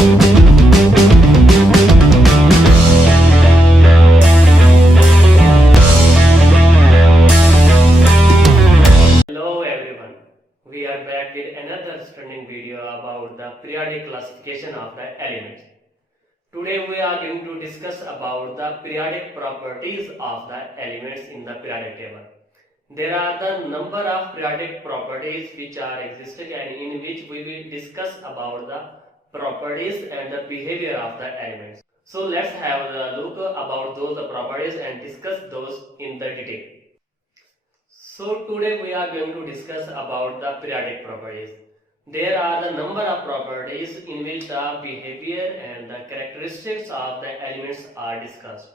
Hello everyone, we are back with another stunning video about the periodic classification of the elements. Today we are going to discuss about the periodic properties of the elements in the periodic table. There are the number of periodic properties which are existing and in which we will discuss about the properties and the behavior of the elements. So let's have a look about those properties and discuss those in the detail. So today we are going to discuss about the periodic properties. There are the number of properties in which the behavior and the characteristics of the elements are discussed.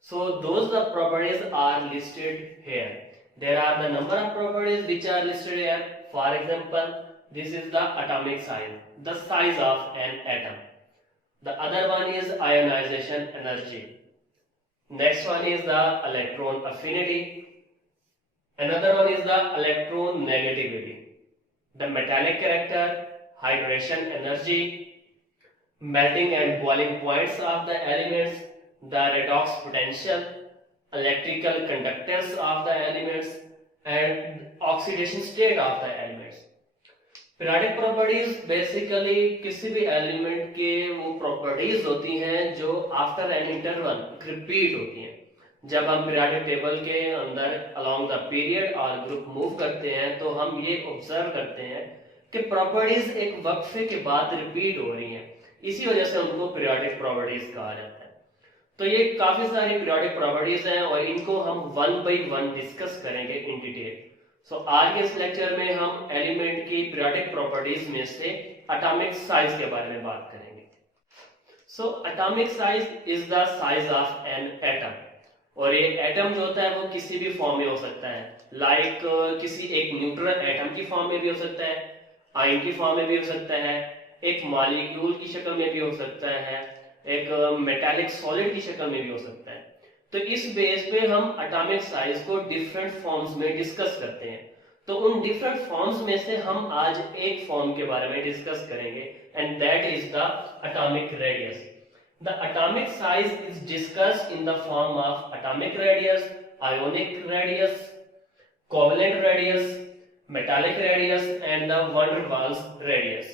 So those the properties are listed here. There are the number of properties which are listed here. For example, this is the atomic size, the size of an atom. The other one is ionization energy. Next one is the electron affinity. Another one is the electron negativity, the metallic character, hydration energy, melting and boiling points of the elements, the redox potential, electrical conductance of the elements, and oxidation state of the elements. Periodic properties basically किसी भी element के वो properties होती हैं जो after an interval repeat होती हैं. जब हम पीरियोडिक टेबल के अंदर अलोंग द पीरियड और ग्रुप मूव करते हैं तो हम ये ऑब्जर्व करते हैं कि प्रॉपर्टीज एक वक्फे के बाद रिपीट हो रही हैं. इसी वजह से उनको पीरियोडिक प्रॉपर्टीज कहा जाता है. तो ये काफी सारी पीरियोडिक प्रॉपर्टीज हैं और इनको हम वन बाय वन डिस्कस करेंगे इन डिटेल. सो आज के इस लेक्चर में हम एलिमेंट की पीरियोडिक प्रॉपर्टीज में से एटॉमिक साइज के बारे में बात करेंगे. So atomic size is the size of an atom. और ये एटम जो होता है वो किसी भी फॉर्म में हो सकता है. लाइक किसी एक न्यूट्रल एटम की फॉर्म में भी हो सकता है, आयन की फॉर्म में भी हो सकता है, एक मॉलिक्यूल की शक्ल में भी हो सकता है, एक मेटालिक सॉलिड की शक्ल में भी हो सकता है. तो इस बेस पे हम एटॉमिक साइज को डिफरेंट फॉर्म्स में डिस्कस करते हैं. तो उन डिफरेंट फॉर्म्स में से हम आज एक फॉर्म के बारे में डिस्कस करेंगे and that is the atomic radius. The atomic size is discussed in the form of atomic radius, ionic radius, covalent radius, metallic radius, and the van der Waals radius.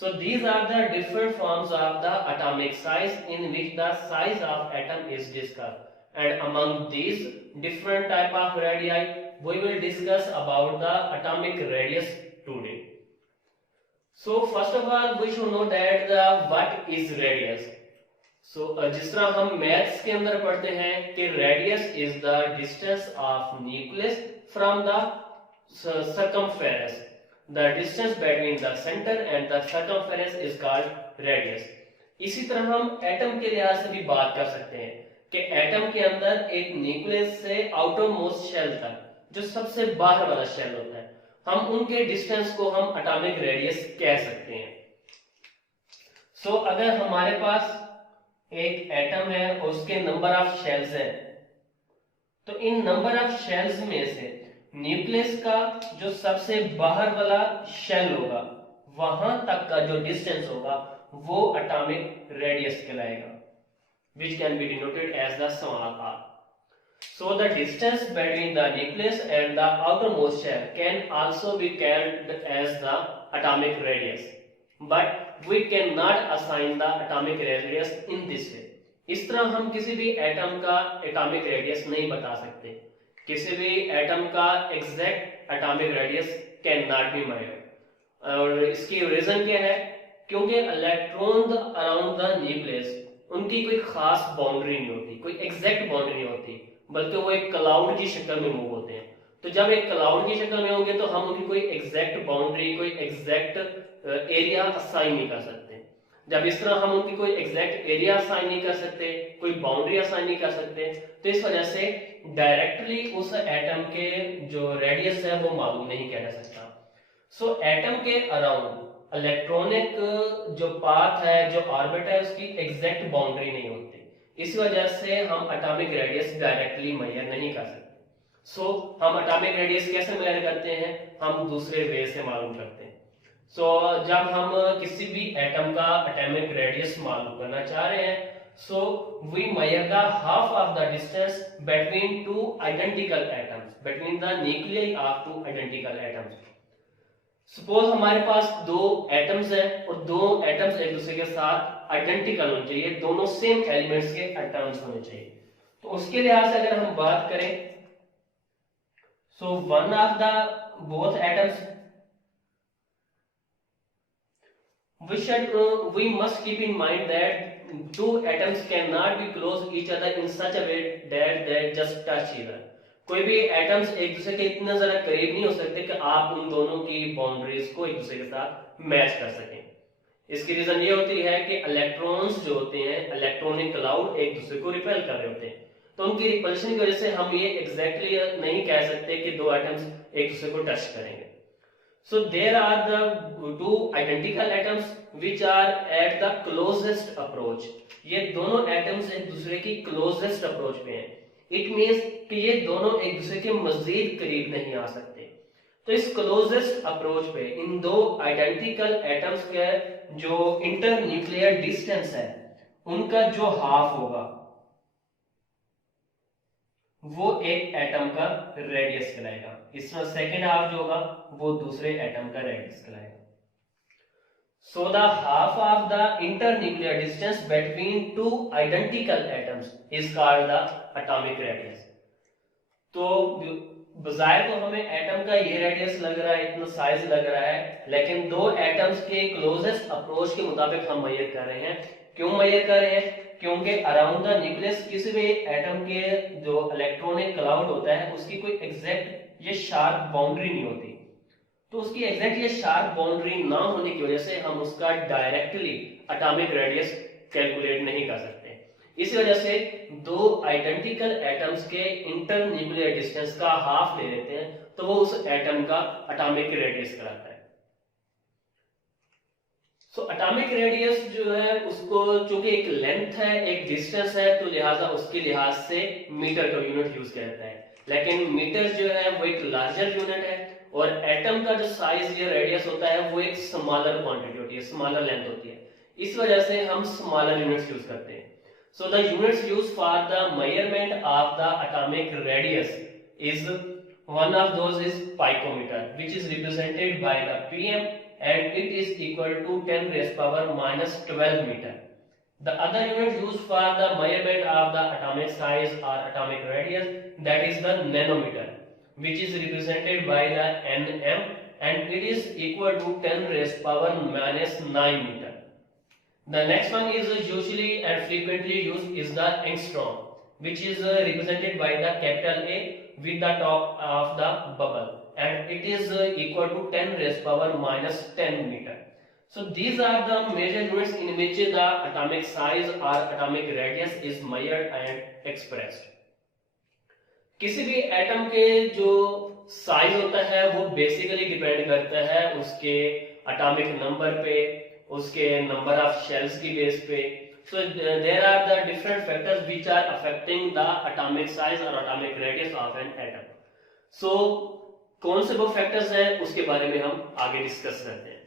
So these are the different forms of the atomic size in which the size of atom is discussed. And among these different type of radii, we will discuss about the atomic radius today. So first of all, we should know that what is radius. जिस तरह हम maths के अंदर पढ़ते हैं कि radius is the distance of nucleus from the circumference. The distance between the centre and the circumference is called radius. इसी तरह हम एटम के लिहाज से भी बात कर सकते हैं कि एटम के अंदर एक न्यूक्लियस से आउटर मोस्ट शेल तक जो सबसे बाहर वाला शेल होता है, हम उनके डिस्टेंस को हम एटॉमिक रेडियस कह सकते हैं. सो अगर हमारे पास एक एटम है और उसके नंबर ऑफ शेल्स हैं, तो इन नंबर ऑफ शेल्स में से न्यूक्लियस का जो सबसे बाहर वाला शेल होगा वहां तक का जो डिस्टेंस होगा वो एटॉमिक रेडियस कहलाएगा, which can be denoted as the small r. So the distance between the nucleus and the outermost shell can also be called as the atomic radius. But we cannot assign the atomic radius in this way. इस तरह हम किसी भी atom का atomic radius नहीं बता सकते. किसी भी एटम का exact atomic radius can not be measured. और इसकी रीजन क्या है? क्योंकि इलेक्ट्रॉन अराउंड द न्यूक्लियस उनकी कोई खास बाउंड्री नहीं होती, कोई एग्जैक्ट बाउंड्री नहीं होती, बल्कि वो एक क्लाउड की शक्ल में मूव होते हैं. तो जब एक क्लाउड की शक्ल में होंगे तो हम उनकी कोई एग्जैक्ट बाउंड्री, कोई एग्जैक्ट एरिया असाइन नहीं कर सकते. जब इस तरह हम उनकी कोई एग्जैक्ट एरिया असाइन नहीं कर सकते, कोई बाउंड्री असाइन नहीं कर सकते, तो इस वजह से डायरेक्टली उस एटम के जो रेडियस है वो मालूम नहीं किया जा सकता. सो एटम के अराउंड इलेक्ट्रॉनिक जो पाथ है, जो ऑर्बिट है, उसकी एग्जैक्ट बाउंड्री नहीं होती. इस वजह से हम एटॉमिक रेडियस डायरेक्टली मेजर नहीं कर सकते. सो हम एटॉमिक रेडियस कैसे मेजर करते हैं? हम दूसरे वे से मालूम करते हैं. जब हम किसी भी एटम का एटॉमिक रेडियस मालूम करना चाह रहे हैं, so we measure the half of the distance between two identical atoms, between the nuclei of two identical atoms. Suppose हमारे पास दो एटम्स हैं और दो एटम्स एक दूसरे के साथ आइडेंटिकल होने चाहिए, दोनों सेम एलिमेंट्स के एटम्स होने चाहिए। तो उसके लिहाज से अगर हम बात करें, so one of the both atoms we must keep in mind that two atoms cannot be close each other in such a way that they just touch either. कोई भी एटम्स एक दूसरे के इतना ज्यादा करीब नहीं हो सकते कि आप उन दोनों की बाउंड्रीज को एक दूसरे के साथ मैच कर सकें। इसकी रीजन ये होती है कि इलेक्ट्रॉन्स जो होते हैं, इलेक्ट्रॉनिक क्लाउड एक दूसरे को रिपेल कर रहे होते हैं, तो उनकी रिपल्शन की वजह से हम ये एग्जैक्टली नहीं कह सकते कि दो एटम्स एक दूसरे को टच करेंगे। So there are the two identical atoms which are at the closest approach. ये दोनों एटम्स एक दूसरे की closest approach पे हैं। It means कि ये दोनों एक दूसरे के मजीद करीब नहीं आ सकते। तो इस closest approach पे इन दो identical atoms के जो internuclear distance है, उनका जो हाफ होगा वो एक एटम का रेडियस कहलाएगा। इसमें सेकेंड हाफ जो होगा वो दूसरे एटम का रेडियस कहलाएगा। So the half of the internuclear distance between two identical atoms is called the atomic radius. तो बजाय तो हमें एटम का ये रेडियस लग रहा है, इतना साइज लग रहा है, लेकिन दो एटम्स के क्लोजेस्ट अप्रोच के मुताबिक हम मेजर कर रहे हैं। क्यों मेजर कर रहे हैं? क्योंकि अराउंड द न्यूक्लियस किसी भी एटम के जो इलेक्ट्रॉनिक क्लाउड होता है उसकी कोई एग्जैक्ट ये शार्प बाउंड्री नहीं होती, तो उसकी एग्जैक्ट ये शार्प बाउंड्री ना होने की वजह से हम उसका डायरेक्टली एटॉमिक रेडियस कैलकुलेट नहीं कर सकते। इस वजह से दो आइडेंटिकल एटम्स के इंटरन्यूक्लियर डिस्टेंस का हाफ ले लेते हैं तो वो उस एटम का एटॉमिक रेडियस कहलाता है। सो एटॉमिक रेडियस जो है उसको चूंकि एक लेंथ है, एक डिस्टेंस है, तो लिहाजा उसके लिहाज से मीटर का यूनिट यूज किया जाता है। लेकिन मीटर जो है वो एक लार्जर यूनिट है और एटम का जो साइज या रेडियस होता है वो एक स्मॉलर क्वांटिटी होती है, स्मॉलर लेंथ होती है। इस वजह से हम स्मॉलर यूनिट्स यूज करते हैं। So the units used for the measurement of the atomic radius is one of those is picometer, which is represented by the pm and it is equal to 10 raised power minus 12 meter. The other unit used for the measurement of the atomic size or atomic radius, that is the nanometer, which is represented by the nm and it is equal to 10 raised power minus 9 meter. The next one is usually and frequently used is the angstrom, which is represented by the capital A with the top of the bubble and it is equal to 10 raised power minus 10 meter. So these are the major units in which the atomic size or atomic radius is measured and expressed. किसी भी atom के जो size होता है वो basically depend करता है उसके एटॉमिक नंबर पे, उसके नंबर ऑफ शेल्स की बेस पे। So there are the different factors which are affecting the atomic size or atomic radius of an atom. So कौन से वो फैक्टर्स हैं उसके बारे में हम आगे डिस्कस करते हैं।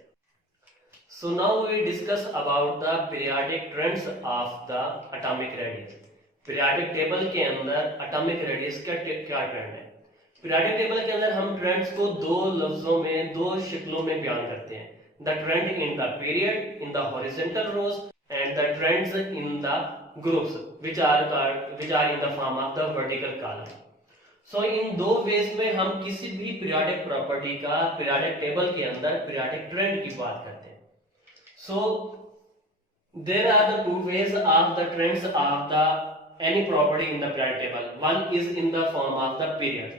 So now we discuss about the periodic trends of the atomic radius. Periodic table के अंदर एटॉमिक रेडियस का क्या ट्रेंड है? पीरियोडिक टेबल के अंदर हम ट्रेंड्स को दो लफ्जों में, दो शक्लों में बयान करते हैं। The trend in the period in the horizontal rows and the trends in the groups which are in the form of the vertical column. So in दो वेज में हम किसी भी पीरियोडिक प्रॉपर्टी का पीरियोडिक टेबल के अंदर periodic trend की बात करते हैं। So there are the two ways of the trends of the any property in the periodic table. One is in the form of the period.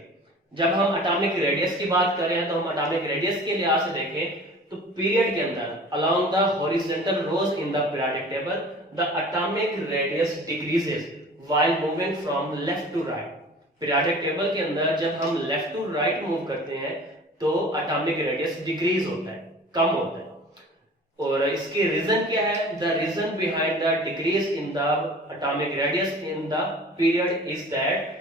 जब हम atomic radius की बात कर रहे हैं तो हम एटॉमिक रेडियस के लिहाज से देखें तो पीरियड के अंदर along the horizontal rows in the periodic table the atomic radius decreases while moving from left to right. Periodic table के अंदर जब हम लेफ्ट टू राइट मूव करते हैं तो एटॉमिक रेडियस डिक्रीज होता है, कम होता है। और इसकी रीजन क्या है? The reason behind the decrease in the atomic radius in the period is that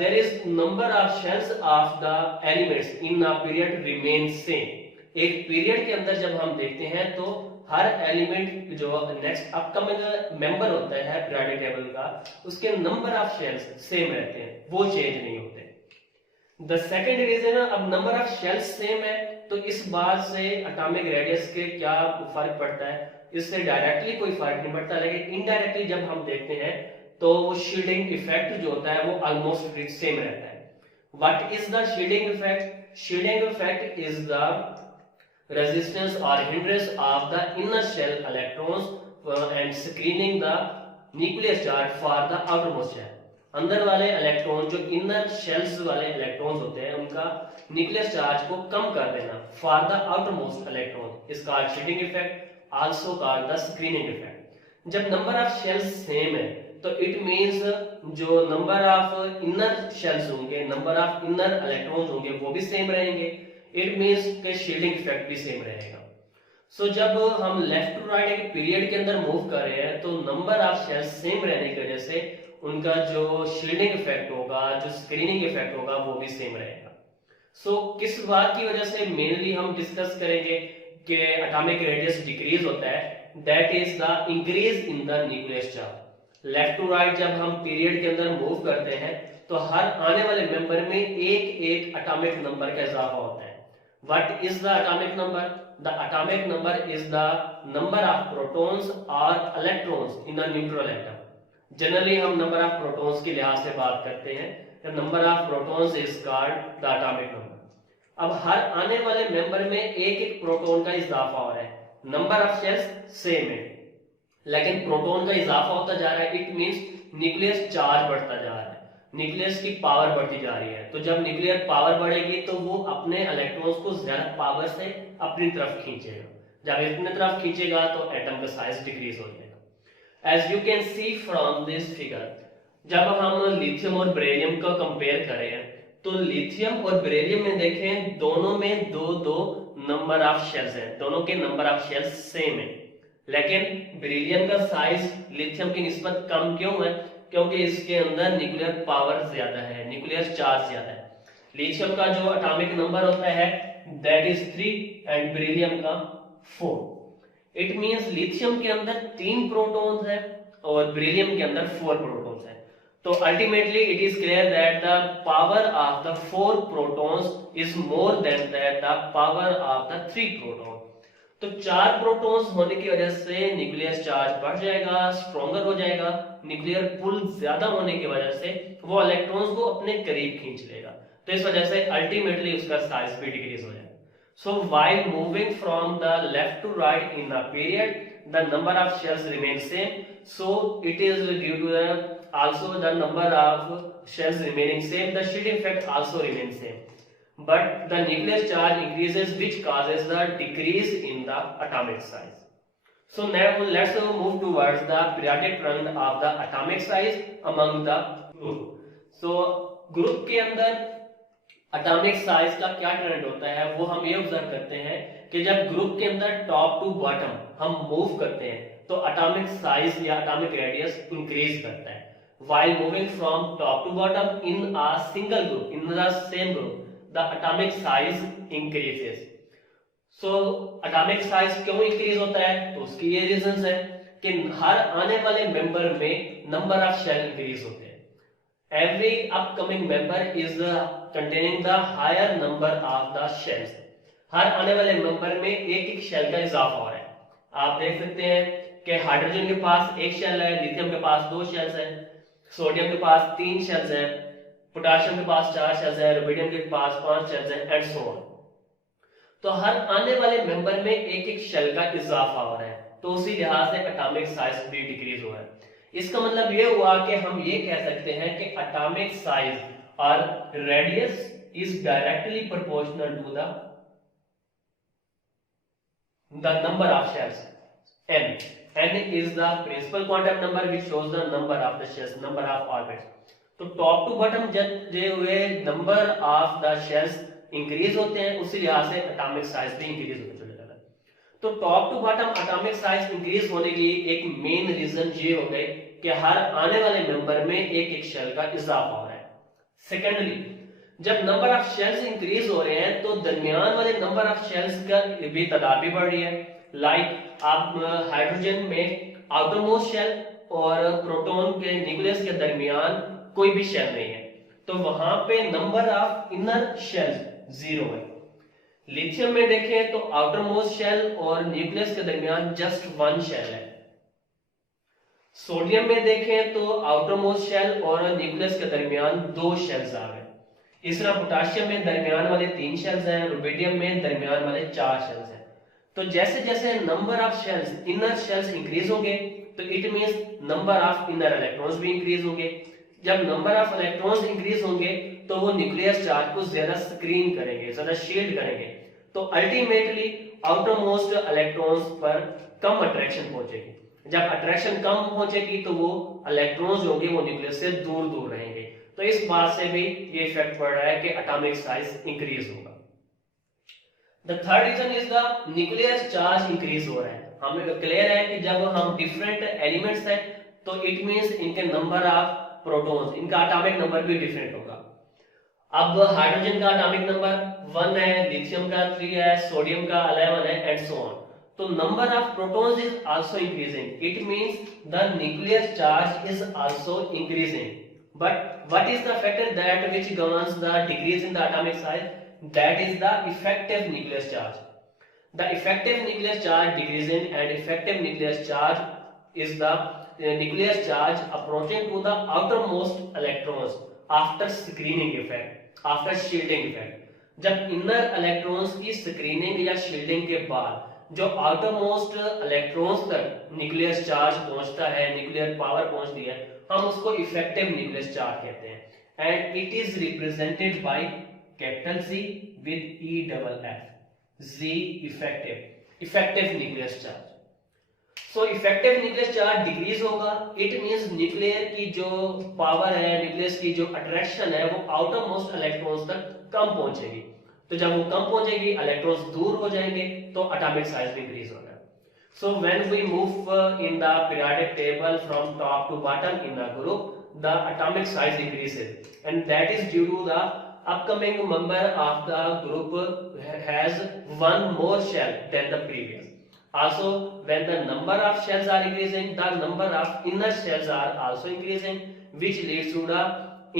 there is number of shells of the elements in a period remains same. एक period के अंदर जब हम देखते हैं तो हर एलिमेंट जो नेक्स्ट अपकमिंग मेंबर होता है पीरियोडिक टेबल का, उसके नंबर ऑफ शेल्स सेम रहते हैं, वो चेंज नहीं होते। द सेकेंड रीजन, अब नंबर ऑफ शेल्स सेम है तो इस बात से एटॉमिक रेडियस के क्या फर्क पड़ता है? इससे डायरेक्टली कोई फर्क नहीं पड़ता, लेकिन इनडायरेक्टली जब हम देखते हैं तो वो शील्डिंग इफेक्ट जो होता है वो ऑलमोस्ट सेम रहता है। What is the shielding effect? Shielding effect is the resistance or hindrance of the inner shell electrons and screening the nucleus charge for the outermost shell। अंदर वाले इलेक्ट्रॉन जो inner shells वाले electrons होते हैं उनका nucleus charge को कम कर देना for the outermost electron is called shielding effect, also called the screening effect. जब नंबर ऑफ शेल्स सेम है तो इट मींस जो नंबर ऑफ इनर शेल्स होंगे, नंबर ऑफ इनर इलेक्ट्रॉन्स होंगे वो भी सेम रहेंगे, इट मींस के शील्डिंग इफेक्ट भी सेम रहेगा। सो जब हम लेफ्ट टू राइट एक पीरियड के अंदर मूव कर रहे हैं तो नंबर ऑफ शेल्स सेम रहने की वजह से उनका जो शील्डिंग इफेक्ट होगा, जो स्क्रीनिंग इफेक्ट होगा वो भी सेम रहेगा। सो किस बात की वजह से मेनली हम डिस्कस करेंगे कि एटॉमिक रेडियस डिक्रीज होता है? That is the increase in the nucleus charge. Left to right जब हम पीरियड के अंदर मूव करते हैं तो हर आने वाले मेंबर में एक एक एटॉमिक नंबर का इजाफा होता है। What is the atomic number? The atomic number is the number of protons or electrons in a neutral atom. Generally हम number of protons के लिहाज से बात करते हैं। The number of protons is called the atomic number. अब हर आने वाले मेंबर में एक एक प्रोटॉन का इजाफा हो रहा है, नंबर ऑफ शेल्स सेम है लेकिन प्रोटॉन का इजाफा होता जा रहा है। इट मींस न्यूक्लियस चार्ज बढ़ता जा रहा है, न्यूक्लियस की पावर बढ़ती जा रही है। तो जब न्यूक्लियर पावर बढ़ेगी तो वो अपने इलेक्ट्रॉन्स को ज्यादा पावर से अपनी तरफ खींचेगा, जब अपनी तरफ खींचेगा तो एटम का साइज डिक्रीज हो जाएगा। As you can see from this figure, जब हम लिथियम और बेरिलियम को कंपेयर करें तो लिथियम और बेरिलियम में देखें दोनों में दो दो नंबर ऑफ शेल्स हैं, दोनों के नंबर ऑफ शेल्स सेम है, लेकिन बेरिलियम का साइज लिथियम की निस्बत कम क्यों है? क्योंकि इसके अंदर न्यूक्लियर पावर ज्यादा है, न्यूक्लियर चार्ज ज्यादा है। लिथियम का जो एटॉमिक नंबर होता है दैट इज 3 एंड बेरिलियम का 4। इट मींस लिथियम के अंदर 3 प्रोटॉन्स हैं और बेरिलियम के अंदर 4 प्रोटॉन्स हैं। तो ultimately it is clear that the power of the 4 protons is more than that the power of the 3 proton. तो 4 प्रोटॉन्स होने की वजह से न्यूक्लियर चार्ज बढ़ जाएगा, स्ट्रॉन्गर हो जाएगा, न्यूक्लियर पुल ज्यादा होने की वजह से वो इलेक्ट्रॉन्स को अपने करीब खींच लेगा, तो इस वजह से अल्टीमेटली उसका साइज भी डिक्रीज हो जाएगा। So while moving from the left to right in the period the number of shells remain same, so it is due to the also the number of shells remaining same, the shielding effect also remains same, but the nuclear charge increases which causes the decrease in the atomic size. So now let's move towards the periodic trend of the atomic size among the group. So group के अंदर atomic size का क्या trend होता है वो हम ये observe करते हैं कि जब ग्रुप के अंदर टॉप टू बॉटम हम मूव करते हैं तो एटॉमिक साइज या एटॉमिक रेडियस इंक्रीज करता है। While moving from top to bottom in a single group, in the same group, the atomic size increases. So atomic size क्यों increase होता है? तो उसकी ये reasons है कि हर आने वाले member में number of shell increase होते हैं। Every upcoming member is containing the higher number of the shells. हर आने वाले member में एक एक shell का इजाफा हो रहा है। आप देख सकते हैं कि हाइड्रोजन के पास एक शेल है, लिथियम के पास 2 शेल्स हैं, सोडियम के पास 3 शेल्स हैं, पोटेशियम के पास 4 शेल्स हैं, रुबिडियम के पास 5 शेल्स हैं एंड सो ऑन। तो हर आने वाले मेंबर में एक एक शेल का इजाफा हो रहा है, तो उसी लिहाज से एटॉमिक साइज भी डिक्रीज हो रहा है। इसका मतलब ये हुआ कि हम ये कह सकते हैं कि एटॉमिक साइज और radius is directly proportional to the number of shells n. n is the principal quantum number which shows the number of the shells, number of orbits. तो टॉप टू बॉटम जब हुए number of the shells increase होते हैं उसी लिहाज से atomic size भी increase होते चले जाता है। तो top to bottom atomic size increase होने की एक मेन रीजन ये हो गए कि हर आने वाले मेंबर में एक एक शेल का इजाफा हो रहा है। सेकेंडली जब नंबर ऑफ शेल्स इंक्रीज हो रहे हैं तो दरमियान वाले नंबर ऑफ शेल्स का भी तादाद भी बढ़ रही है। लाइक आप हाइड्रोजन में आउटरमोस्ट शेल और प्रोटॉन के न्यूक्लियस के दरमियान कोई भी शेल नहीं है, तो वहां पे नंबर ऑफ इनर शेल्स 0 है। लिथियम में देखें तो आउटरमोस्ट शेल और न्यूक्लियस के दरमियान जस्ट 1 शेल है। सोडियम में देखें तो आउटरमोस्ट शेल और न्यूक्लियस के दरमियान 2 शेल्स आ गए। इस तरह पोटाशियम में दरमियान वाले 3 शेल्स हैं, रुबिडियम में दरमियान वाले 4 शेल्स हैं। तो जैसे जैसे number of shells inner shells increase होंगे तो it means number of inner electrons भी इंक्रीज होंगे। जब नंबर ऑफ इलेक्ट्रॉन्स इंक्रीज होंगे तो वो न्यूक्लियर चार्ज को ज्यादा स्क्रीन करेंगे, ज्यादा शील्ड करेंगे, तो अल्टीमेटली आउटरमोस्ट इलेक्ट्रॉन्स पर कम अट्रैक्शन पहुंचेगी। जब अट्रैक्शन कम पहुंचेगी तो वो इलेक्ट्रॉन्स जो होंगे वो न्यूक्लियस से दूर दूर रहेंगे। तो इस बात से भी ये इफेक्ट पड़ रहा है कि एटॉमिक साइज इंक्रीज होगा। The third reason is the nuclear charge increase हो रहा है। हमें क्लियर है कि जब हम डिफरेंट एलिमेंट्स हैं तो इट मींस इनके नंबर ऑफ प्रोटॉन्स, इनका एटॉमिक नंबर भी डिफरेंट होगा। अब हाइड्रोजन का एटॉमिक नंबर 1 है, लिथियम का 3 है, सोडियम का 11 है एंड सो ऑन। तो number of protons is also increasing. It means the nuclear charge is also increasing. But what is the factor that which governs the decrease in the atomic size? That is the effective nuclear charge. The effective nuclear charge decreasing and effective nuclear charge is the nuclear charge approaching to the outermost electrons after screening effect, after shielding effect. जब inner electrons की screening या shielding के बाद जो outermost electrons तक nuclear charge पहुंचता है, nuclear power पहुंचती है, हम उसको इफेक्टिव न्यूक्लियर चार्ज कहते हैं। And it is represented by capital C with EFF, Z effective nuclear charge. So effective nuclear charge decrease होगा, इट मींस न्यूक्लियर की जो पावर है, न्यूक्लियस की जो अट्रैक्शन है वो आउटरमोस्ट इलेक्ट्रॉन्स तक कम पहुंचेगी। तो जब वो कम पहुंचेगी, इलेक्ट्रॉन्स दूर हो जाएंगे, तो एटॉमिक साइज भी इंक्रीज होगा। So when we move in the periodic table from top to bottom in the group, the atomic size increases and that is due to the upcoming member of the group has one more shell than the previous. Also, when the number of shells are increasing, the number of inner shells are also increasing, which leads to the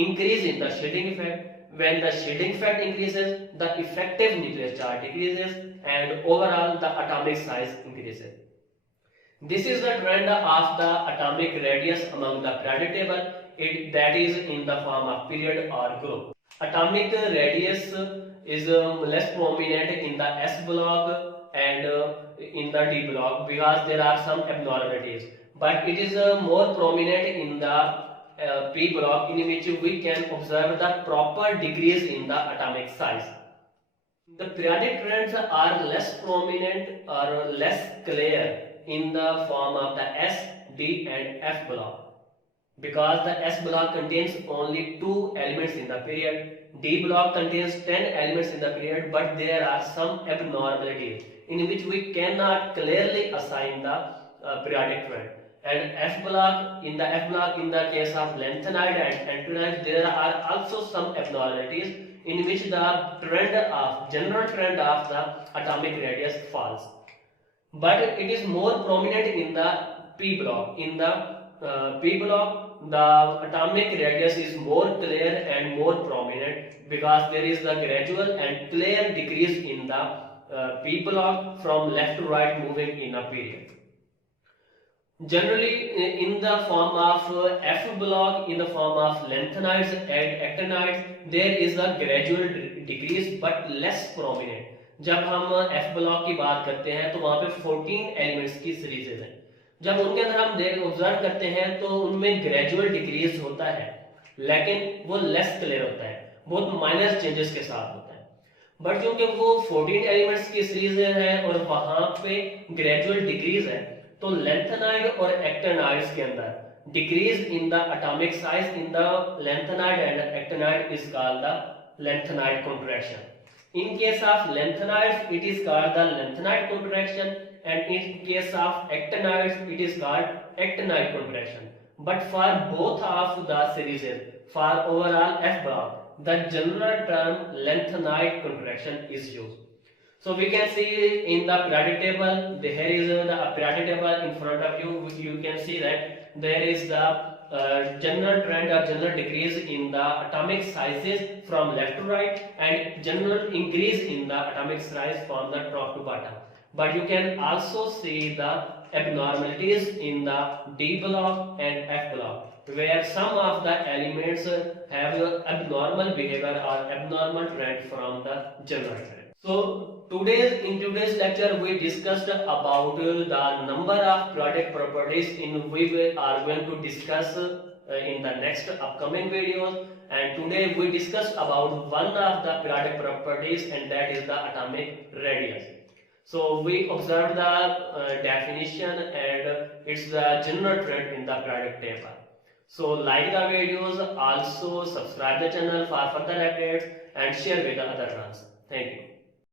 increase in the shielding effect. When the shielding effect increases, the effective nuclear charge decreases and overall the atomic size increases. This is the trend of the atomic radius among the periodic table, that is in the form of period or group. Atomic radius is less prominent in the S block and in the D block because there are some abnormalities, but it is more prominent in the P block, in which we can observe the proper decrease in the atomic size. The periodic trends are less prominent or less clear in the form of the S, D and F block because the S block contains only 2 elements in the period. D block contains 10 elements in the period, but there are some abnormalities in which we cannot clearly assign the periodic trend. And F block, in the case of lanthanide and actinide, there are also some abnormalities in which the general trend of the atomic radius falls. But it is more prominent in the P block. In the P block, the atomic radius is more clear and more prominent because there is the gradual and clear decrease in the P block from left to right moving in a period. Generally in the form of F block, in the form of lanthanides and actinides, there is a gradual decrease but less prominent. जब हम F block की बात करते हैं तो वहां पे 14 elements की सीरीज है। जब उनके अंदर हम ऑब्जर्व करते हैं तो उनमें ग्रेजुअल डिक्रीज होता है, लेकिन वो लेस क्लियर होता है, बहुत माइनर चेंजेस के साथ होता है। बट क्योंकि वो 14 एलिमेंट्स की सीरीज है और वहां पे ग्रेजुअल डिक्रीज है, तो लैंथेनाइड और एक्टिनाइड्स के अंदर decrease in the atomic size in the lanthanide and actinide is called the lanthanide contraction. In case of lanthanides, it is called the lanthanide contraction, and in case of actinides, it is called actinide contraction. But for both of the series, for overall F block, the general term lengthened contraction is used. So we can see in the periodic table, here is the periodic table in front of you. You can see that there is the general trend or general decrease in the atomic sizes from left to right and general increase in the atomic size from the top to bottom. But you can also see the abnormalities in the D block and F block, where some of the elements have abnormal behavior or abnormal trend from the general trend. So in today's lecture we discussed about the number of periodic properties in which we are going to discuss in the next upcoming videos, and today we discussed about one of the periodic properties, and that is the atomic radius. So we observed the definition and it's the general trend in the periodic table. So like the videos, also subscribe the channel for further updates and share with the other ones. Thank you.